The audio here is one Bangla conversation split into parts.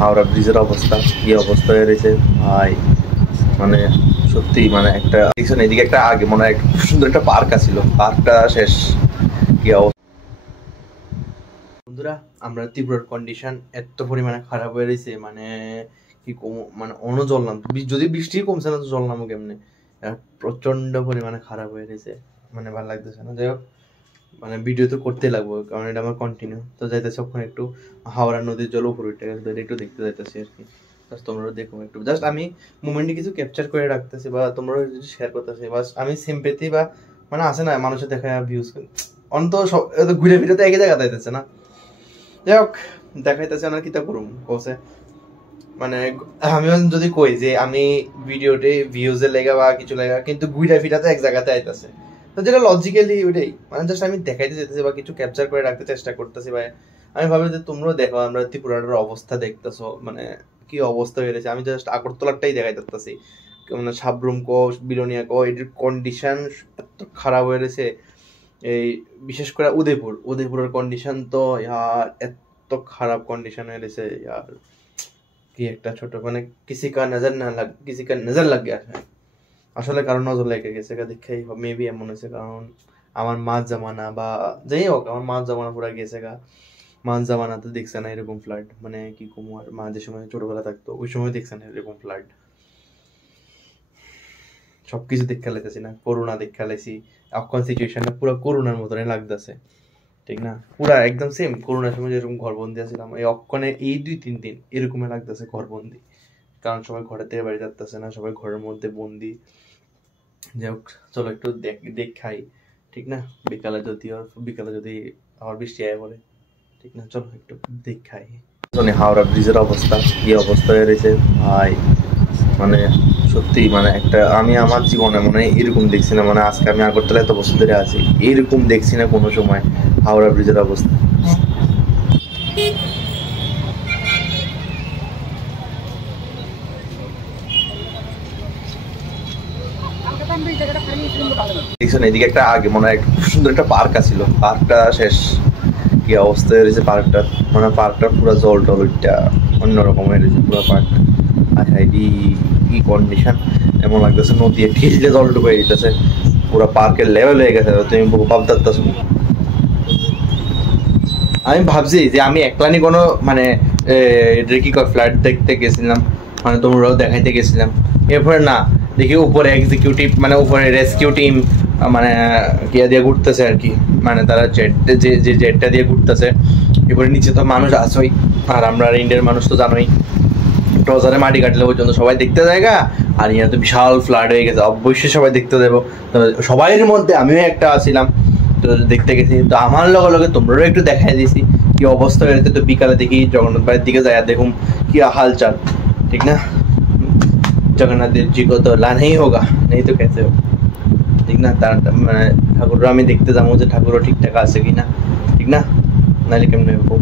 হাওড়া ব্রিজের অবস্থা কি অবস্থা হয়ে রয়েছে ভাই, মানে সত্যি মানে একটা দেখছেন এদিকে একটা আগে মনে হয় খুব সুন্দর একটা পার্ক আছিল, পার্কটা শেষ। কি অবস্থা বন্ধুরা, আমরা ত্রিপুরার কন্ডিশন এত পরিমাণে খারাপ হয়ে রয়েছে, মানে কি মানে অন্য জল নাম যদি বৃষ্টি কমছে না তো জল নামো কেমনে, প্রচন্ড পরিমাণে খারাপ হয়ে রয়েছে, মানে ভালো লাগতেছে না। যাই হোক, মানে ভিডিও তো করতে লাগবো কারণ এটা আমার কন্টিনিউ তো যাইতেছে। ওখানে একটু হাওড়া নদীর জল উপরে উঠে গেছে, একটু দেখতে যাইতেছি আর কি। জাস্ট তোমরা দেখো একটু, জাস্ট আমি মুভমেন্টে কিছু ক্যাপচার করে রাখতেছি বা তোমরা যদি শেয়ার করতেছি, বাস আমি সিম্পেথি বা মানে আসে না মানুষের দেখা ভিউজ অন্ত সব ঘুরে ফিরে তো একই জায়গা যাইতেছে না। যাই হোক, দেখাইতেছে না কিতা করুম কসে, মানে আমি যদি কই যে আমি ভিডিওতে ভিউজের লেগা বা কিছু লেগা, কিন্তু ঘুরে ফিরাতে এক জায়গাতে আইতেছে, তো যেটা লজিক্যালি ওইটাই, মানে জাস্ট আমি দেখাইতে যেতেছি বা কিছু ক্যাপচার করে রাখতে চেষ্টা করতেছি ভাই। আমি ভাবি যে তোমরাও দেখো, আমরা ত্রিপুরার অবস্থা দেখতেছো, মানে কি অবস্থা হয়ে গেছে। আমি জাস্ট আগরতলাটাই দেখাই যাচ্ছি, মানে সাবরুম কো বিলোনিয়া কো এটির কন্ডিশন এত খারাপ হয়ে গেছে। এই বিশেষ করে উদয়পুরের কন্ডিশন তো ইয়ার এত খারাপ কন্ডিশন হয়ে গেছে ইয়ার, কি একটা ছোট মানে কিসি কা নজর লাগ গয়া है। আসলে কারণ নজর লেগে গেছে দেখেই মেবি এমন হয়েছে, কারণ আমার মাঝ জামানা বা যাই হোক আমার মাঝ জামানা পুরা গেছে গা। মাঝ জামানাতে দেখছে না এরকম ফ্লাড, মানে কি কুমার মা যে সময় ছোটবেলা থাকতো ওই সময় দেখছে না এরকম ফ্লাড। সবকিছু দেখে লাইতেছি না, করোনা দেখে লাইছি, এখন সিচুয়েশনটা পুরো করোনার মতনই লাগতেছে, ঠিক না? পুরা একদম সেম করোনার সময় যেরকম ঘরবন্দি আছিলাম, এই অক্ষণে এই 2-3 দিন এরকমই লাগতেছে ঘরবন্দি, কারণ সবাই ঘরের থেকে বাড়ি যাচ্ছে না, সবাই ঘরের মধ্যে বন্দি। যাই হোক, চলো একটু দেখাই, ঠিক না? বিকালে যদি আবার বৃষ্টি আয় বলে, ঠিক না? চলো একটু দেখাই হাওড়া ব্রিজের অবস্থা কি অবস্থা হয়ে রয়েছে ভাই, মানে সত্যি মানে একটা আমি আমার জীবনে মানে এরকম দেখছি না, মানে আজকে আমি আগরতলা এত বছর ধরে আছি এরকম দেখছি না কোনো সময় হাওড়া ব্রিজের অবস্থা। দেখছেন এদিকে একটা আগে মনে হয় খুব সুন্দর একটা পার্ক আছিল, পার্কটা শেষ। কি অবস্থা হয়ে রয়েছে পার্কটা, মানে পার্কটা পুরো জল টল ওইটা অন্যরকম হয়ে রয়েছে পুরো পার্কটা। কি কন্ডিশন, এমন লাগতেছে নদী ঠিকলে জল ঢুকে যেতেছে, পুরো পার্কের লেভেল হয়ে গেছে। তুমি ভাবতেছো আমি ভাবছি যে আমি একলানি কোনো মানে কি কয় ফ্ল্যাট দেখতে গেছিলাম, মানে তোমরাও দেখাইতে গেছিলাম, এরপরে না দেখি উপরে এক্সিকিউটিভ মানে উপরে রেস্কিউ টিম মানে কিয়া দিয়ে ঘুরতেছে আর কি, মানে তারা যে জেটটা দিয়ে ঘুরতেছে, এরপরে নিচে তো মানুষ আসোই, আর আমরা ইন্ডিয়ার মানুষ তো জানোই ট্রজারে মাটি কাটলে পর্যন্ত সবাই দেখতে জায়গা, আর ইয়া তো বিশাল ফ্লাড হয়ে গেছে, অবশ্যই সবাই দেখতে দেবো। তো সবাইয়ের মধ্যে আমিও একটা আছিলাম, তো দেখতে গেছি, তো আমার লগে লগে তোমরাও একটু দেখাই দিয়েছি কি অবস্থা হয়েছে। তো বিকালে দেখি জগন্নাথ বাড়ির দিকে যায় দেখুন কি হালচাল, ঠিক না? জগন্নাথ দেব জি को तो लाना ही होगा, नहीं तो कैसे हो, ঠিক না? তার মানে ঠাকুরও আমি দেখতে যাবো যে ঠাকুরও ঠিকঠাক আছে কিনা, ঠিক না? নাহলে কেমনে হোক।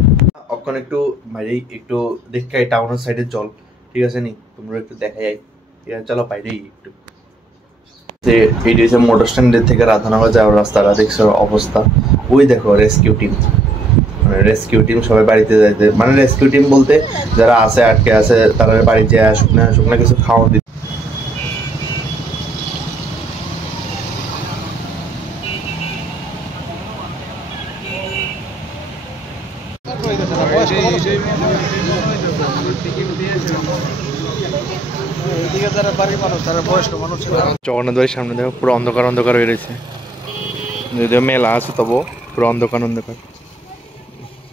অক্ষণ একটু বাইরেই একটু দেখে টাউনের সাইডের জল, ঠিক আছে নি? তোমরা একটু দেখা যায়, ঠিক আছে? চলো বাইরেই একটু যে এই যে মোটর স্ট্যান্ডের থেকে রাধানগর যাওয়ার রাস্তাটা দেখছো অবস্থা, ওই দেখো রেস্কিউ টিম, মানে রেস্কিউ টিম সবাই বাড়িতে যাইতে, মানে রেস্কিউ টিম বলতে যারা আছে আটকে আছে তারা বাড়িতে শুকনা কিছু খাওয়া দিতে। জগন্নাথ বাড়ির সামনে দেখো পুরো অন্ধকার অন্ধকার হয়ে রয়েছে, যদিও মেলা আছে তবু পুরো অন্ধকার অন্ধকার।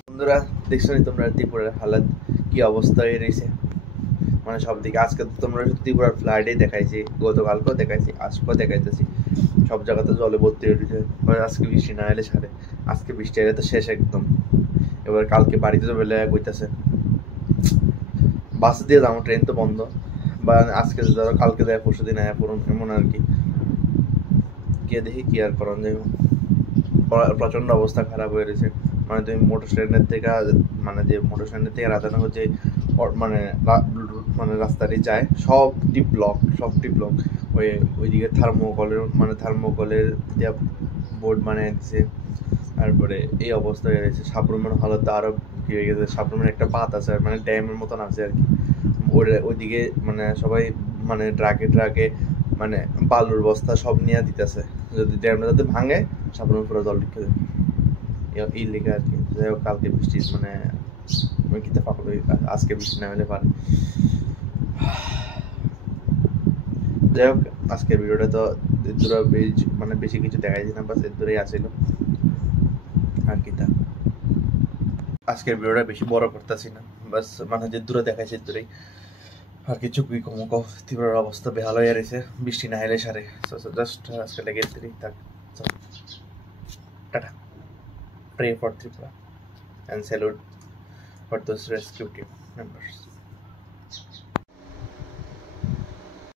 বন্ধুরা দেখছো তোমরা ত্রিপুরার হালাত কি অবস্থা হয়ে রয়েছে, মানে সব দিকে আজকে তো তোমরা ত্রিপুরার ফ্লাইটেই দেখাইছি, গতকালকেও দেখাইছি, আজকেও দেখাইতেছি, সব জায়গাতে জলে ভর্তি হয়ে রয়েছে। আজকে বৃষ্টি না এলে সারে, আজকে বৃষ্টি এলে তো শেষ একদম। এবার কালকে বাড়িতে তো বেলে কইতাছে বাস দিয়ে যাবো, ট্রেন তো বন্ধ, বা আজকে ধরো কালকে দেয় পরশু দিন আয়া পড়ুন এমন আর কি। কে দেখি কি আর করণ যাইব, প্রচন্ড অবস্থা খারাপ হয়ে রয়েছে। মানে তুমি মোটর স্ট্যান্ডের থেকে মানে যে মোটর স্ট্যান্ডের থেকে রাধানগর যে মানে মানে রাস্তাটি যায় সবটি ব্লক। ওইদিকে থার্মোকলের বোর্ড বানিয়ে দিচ্ছে, তারপরে এই অবস্থা হয়ে রয়েছে। সাবরুমের হালত আরো কি হয়ে গেছে, সাবরুমের একটা বাঁধ আছে মানে ড্যামের মতন আছে আর কি, ওইদিকে মানে সবাই মানে ট্রাকে মানে বালুর বস্তা সব নিয়ে দিতেছে, যদি ড্যামটা যাতে ভাঙে সাবরুমে পুরো জল ঢুকে যাবে এই লেগে আর কি। যাই হোক কালকে বৃষ্টি মানে কিতে পাকল, আজকে বৃষ্টি না হলে পারে। যাই হোক আজকের ভিডিওটা তো দূরা মানে বেশি কিছু দেখাই দিলাম, বাস এর দূরেই আসিল আর কি। তা আজকের ভিডিওটা বেশি বড় করতেছি না, বাস মানে যে দূরে দেখাইছে দূরেই আর কিছু কি কমো কো। ত্রিপুরার অবস্থা বেহাল হয়ে রয়েছে, বৃষ্টি না হলে সারে। জাস্ট আজকে লেগে থাক। Tata. Pray for Tripura and salute for those rescue team members.